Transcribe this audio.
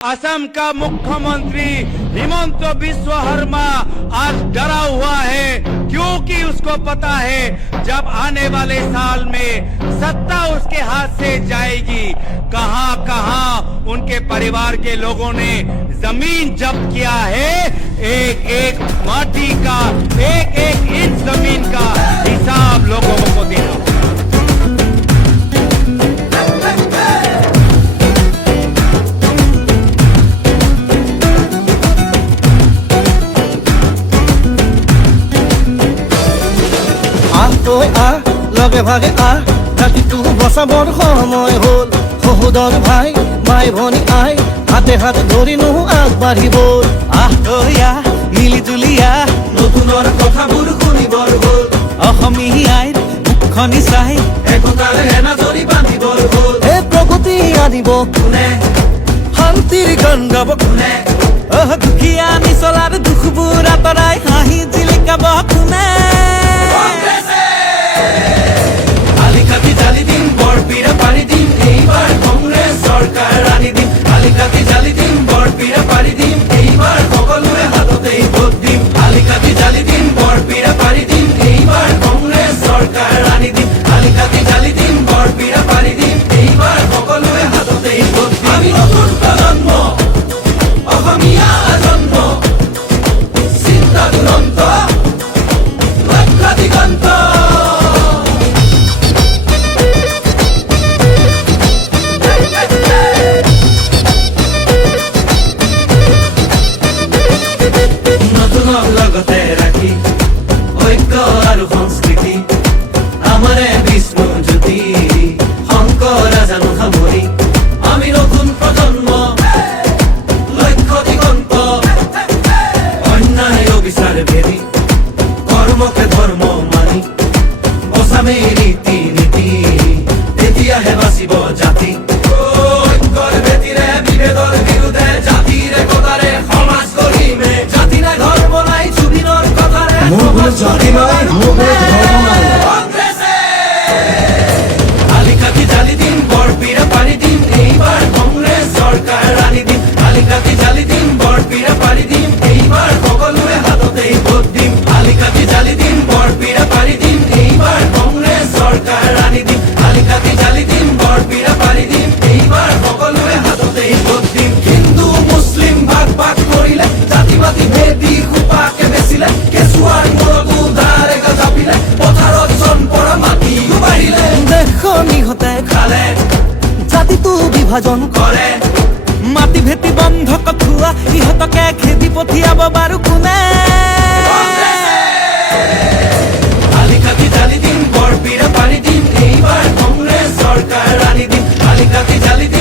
असम का मुख्यमंत्री हिमंत बिस्व शर्मा आज डरा हुआ है क्योंकि उसको पता है जब आने वाले साल में सत्ता उसके हाथ से जाएगी कहां कहां उनके परिवार के लोगों ने जमीन जब्त किया है। एक एक माटी का एक एक इंच जमीन का हिसाब लोगों को देना। লগে ভাগে ৰাতিটো বচাবৰ সময় হ'ল সহোদৰ ভাই মাই ভনী আই হাতে হাতে ধৰি নহো আগবাঢ়িব মিলি জুলিয়া নতুনৰ কথাবোৰ শুনিবৰ হ'ল অসমীয়াইৰ মুখনি চাই একতাৰে এনাজৰি বান্ধিবৰ হ'ল এই প্ৰগতি আনিব কোনে শান্তিৰ গান গাব কোনে দুখীয়া নিচলাৰ দুখবোৰ আঁতৰাই হাঁহি জিলিকাব কোনে আলিকাতি জালি দিম বৰপিৰা পাৰি দিম এইবাৰ কংগ্ৰেছ চৰকাৰ আনি দিম আলিকাতি জালি দিম বৰপিৰা পাৰি দিম এইবাৰ সকলোৱে হাততেই ভোট দিম আলিকাতি জালি দিম বৰপিৰা পাৰি দিম এইবাৰ কংগ্ৰেছ চৰকাৰ আনি দিম আলিকাতি জালি দিম বৰপিৰা পাৰি দিম এইবাৰ সকলোৱে হাততেই ভোট দিম আমি নতুন প্ৰজন্ম অসমীয়া জন্ম চিন্তা দুৰন্ত লক্ষ্য দিগন্ত লগতে ৰাখি ঐক্য আৰু সংস্কৃতি আমাৰে বিষ্ণু জ্যোতি শংকৰ জানো সামৰি আমি নতুন প্ৰজন্ম লক্ষ্য দিগন্ত অন্যায় অবিচাৰ ভেদি কৰ্মকে ধৰ্ম মানি বচামে ৰীতি নীতি তেতিয়াহে বাচিব জাতি ঐক্যৰ ভেটিৰে বিভেদৰ বিৰুদ্ধে জাতিৰ একতাৰে সমাজ গঢ়িমে জাতি নাই ধৰ্ম নাই জুবিনৰ কথাৰে জাতি নাই ধৰ্ম নাই আলিকাতি জালি দিম বৰপিৰা পাৰি দিম এইবাৰ কংগ্ৰেছ চৰকাৰ আনি দিম আলিকাতি জালি দিম বৰপিৰা পাৰি দিম এইবাৰ সকলোৱে হাততেই ভোট দিম আলিকাতি জালি দিম বৰপিৰা পাৰি দিম এইবাৰ কংগ্ৰেছ চৰকাৰ আনি দিম আলিকাতি জালি দিম বৰপিৰা পাৰি দিম এইবাৰ সকলোৱে হাততেই ভোট দিম হিন্দু মুছলিম ভাগ ভাগ কৰিলে জাতি মাতি ভেদি খোপাকে বেচিলে কেঁচুৱাৰ মূৰতো ধাৰে জাপিলে পথাৰত জন পৰা মাটিও বাঢ়িলে দেশৰ নিহতে খালে জাতিটো বিভাজন কৰে মাটি ভেটি বন্ধ কঠুৱা ইহঁতকে খেদি পঠিয়াব বাৰু কোনে আলিকাতি জালি দিম বৰপিৰা পাৰি দিম এইবাৰ কংগ্ৰেছ চৰকাৰ আনি দিম আলিকাতি জালি দিম